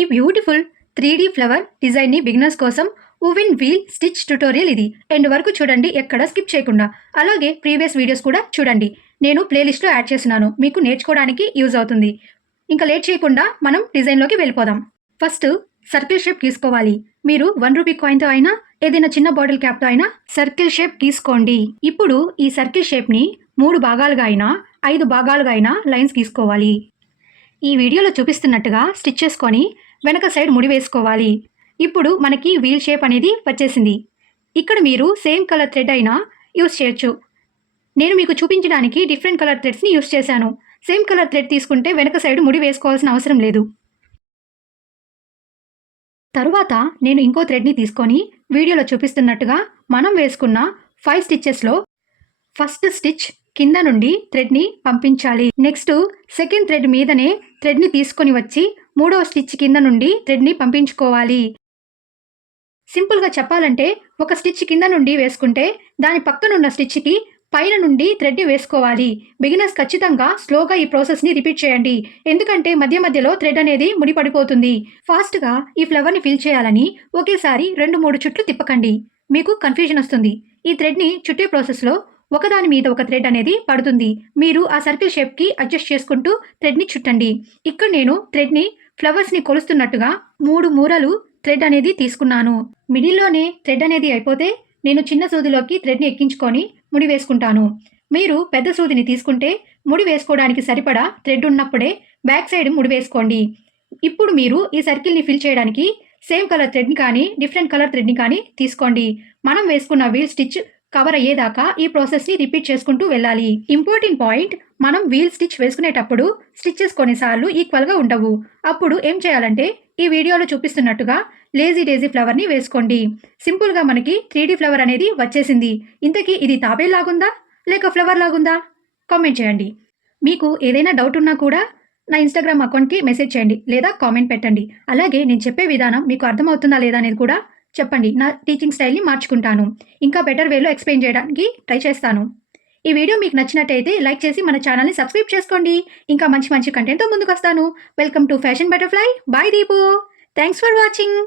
ఈ beautiful 3D flower డిజైన్ని beginners కోసం ఉవిన్ వీల్ స్టిచ్ ట్యుటోరియల్ ఇది. ఎండ్ వరకు చూడండి, ఎక్కడ స్కిప్ చేయకుండా. అలాగే ప్రీవియస్ వీడియోస్ కూడా చూడండి. నేను ప్లేలిస్ట్లో యాడ్ చేస్తున్నాను, మీకు నేర్చుకోవడానికి యూజ్ అవుతుంది. ఇంకా లేట్ చేయకుండా మనం డిజైన్లోకి వెళ్ళిపోదాం. ఫస్ట్ సర్కిల్ షేప్ తీసుకోవాలి. మీరు 1 రూపీ కాయిన్తో అయినా ఏదైనా చిన్న బాటిల్ క్యాప్తో అయినా సర్కిల్ షేప్ తీసుకోండి. ఇప్పుడు ఈ సర్కిల్ షేప్ని 3 భాగాలుగా అయినా 5 భాగాలుగా అయినా లైన్స్ గీసుకోవాలి. ఈ వీడియోలో చూపిస్తున్నట్టుగా స్టిచ్ చేసుకొని వెనక సైడ్ ముడి వేసుకోవాలి. ఇప్పుడు మనకి వీల్ షేప్ అనేది వచ్చేసింది. ఇక్కడ మీరు సేమ్ కలర్ థ్రెడ్ అయినా యూస్ చేయొచ్చు. నేను మీకు చూపించడానికి డిఫరెంట్ కలర్ థ్రెడ్స్ని యూస్ చేశాను. సేమ్ కలర్ థ్రెడ్ తీసుకుంటే వెనక సైడ్ ముడి వేసుకోవాల్సిన అవసరం లేదు. తరువాత నేను ఇంకో థ్రెడ్ని తీసుకొని వీడియోలో చూపిస్తున్నట్టుగా మనం వేసుకున్న 5 స్టిచ్చెస్లో ఫస్ట్ స్టిచ్ కింద నుండి థ్రెడ్ని పంపించాలి. నెక్స్ట్ సెకండ్ థ్రెడ్ మీదనే థ్రెడ్ని తీసుకొని వచ్చి 3వ స్టిచ్ కింద నుండి థ్రెడ్ని పంపించుకోవాలి. సింపుల్గా చెప్పాలంటే ఒక స్టిచ్ కింద నుండి వేసుకుంటే దాని పక్కనున్న స్టిచ్కి పైన నుండి థ్రెడ్ని వేసుకోవాలి. బిగినర్స్ ఖచ్చితంగా స్లోగా ఈ ప్రాసెస్ని రిపీట్ చేయండి, ఎందుకంటే మధ్య మధ్యలో థ్రెడ్ అనేది ముడిపడిపోతుంది. ఫాస్ట్గా ఈ ఫ్లవర్ని ఫిల్ చేయాలని ఒకేసారి 2-3 చుట్లు తిప్పకండి, మీకు కన్ఫ్యూజన్ వస్తుంది. ఈ థ్రెడ్ని చుట్టే ప్రాసెస్లో ఒకదాని మీద ఒక థ్రెడ్ అనేది పడుతుంది. మీరు ఆ సర్కిల్ షేప్కి అడ్జస్ట్ చేసుకుంటూ థ్రెడ్ని చుట్టండి. ఇక్కడ నేను థ్రెడ్ని ఫ్లవర్స్ని కొలుస్తున్నట్టుగా 3 మూరలు థ్రెడ్ అనేది తీసుకున్నాను. మిడిల్లోనే థ్రెడ్ అనేది అయిపోతే నేను చిన్న సూదిలోకి థ్రెడ్ని ఎక్కించుకొని ముడి వేసుకుంటాను. మీరు పెద్ద సూదిని తీసుకుంటే ముడి వేసుకోవడానికి సరిపడా థ్రెడ్ ఉన్నప్పుడే బ్యాక్ సైడ్ ముడి వేసుకోండి. ఇప్పుడు మీరు ఈ సర్కిల్ని ఫిల్ చేయడానికి సేమ్ కలర్ థ్రెడ్ని కానీ డిఫరెంట్ కలర్ థ్రెడ్ని కానీ తీసుకోండి. మనం వేసుకున్న వీల్ స్టిచ్ కవర్ అయ్యేదాకా ఈ ప్రాసెస్ని రిపీట్ చేసుకుంటూ వెళ్ళాలి. ఇంపార్టెంట్ పాయింట్, మనం వీల్ స్టిచ్ వేసుకునేటప్పుడు స్టిచ్చెస్ కొన్నిసార్లు ఈక్వల్గా ఉండవు. అప్పుడు ఏం చేయాలంటే ఈ వీడియోలో చూపిస్తున్నట్టుగా లేజీ డేజీ ఫ్లవర్ని వేసుకోండి. సింపుల్గా మనకి 3D ఫ్లవర్ అనేది వచ్చేసింది. ఇంతకీ ఇది తాబేలాగుందా లేక ఫ్లవర్ లాగుందా కామెంట్ చేయండి. మీకు ఏదైనా డౌట్ ఉన్నా కూడా నా ఇన్స్టాగ్రామ్ అకౌంట్కి మెసేజ్ చేయండి లేదా కామెంట్ పెట్టండి. అలాగే నేను చెప్పే విధానం మీకు అర్థమవుతుందా లేదా అనేది కూడా చెప్పండి. నా టీచింగ్ స్టైల్ని మార్చుకుంటాను, ఇంకా బెటర్ వేలో ఎక్స్ప్లెయిన్ చేయడానికి ట్రై చేస్తాను. ఈ వీడియో మీకు నచ్చినట్టయితే లైక్ చేసి మన ఛానల్ని సబ్స్క్రైబ్ చేసుకోండి. ఇంకా మంచి మంచి కంటెంట్తో ముందుకు వస్తాను. Welcome to fashion butterfly by Deepu. Thanks for watching.